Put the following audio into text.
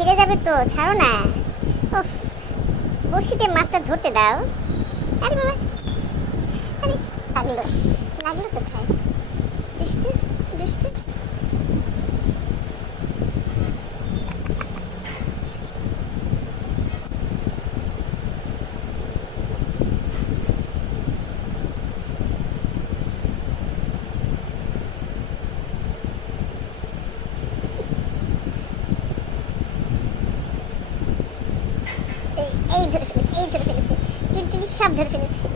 ছিঁড়ে যাবে তো, ছাড়ো না। উফ, বড়শিতে মাছটা ধরতে দাও। আরে বাবা, আরে লাগলো, লাগলো কোথায়? দুষ্টু দুষ্টু। এই এই ধরে ফেলেছি, এই ধরে ফেলেছি, টুনটুনি সব ধরে ফেলেছি।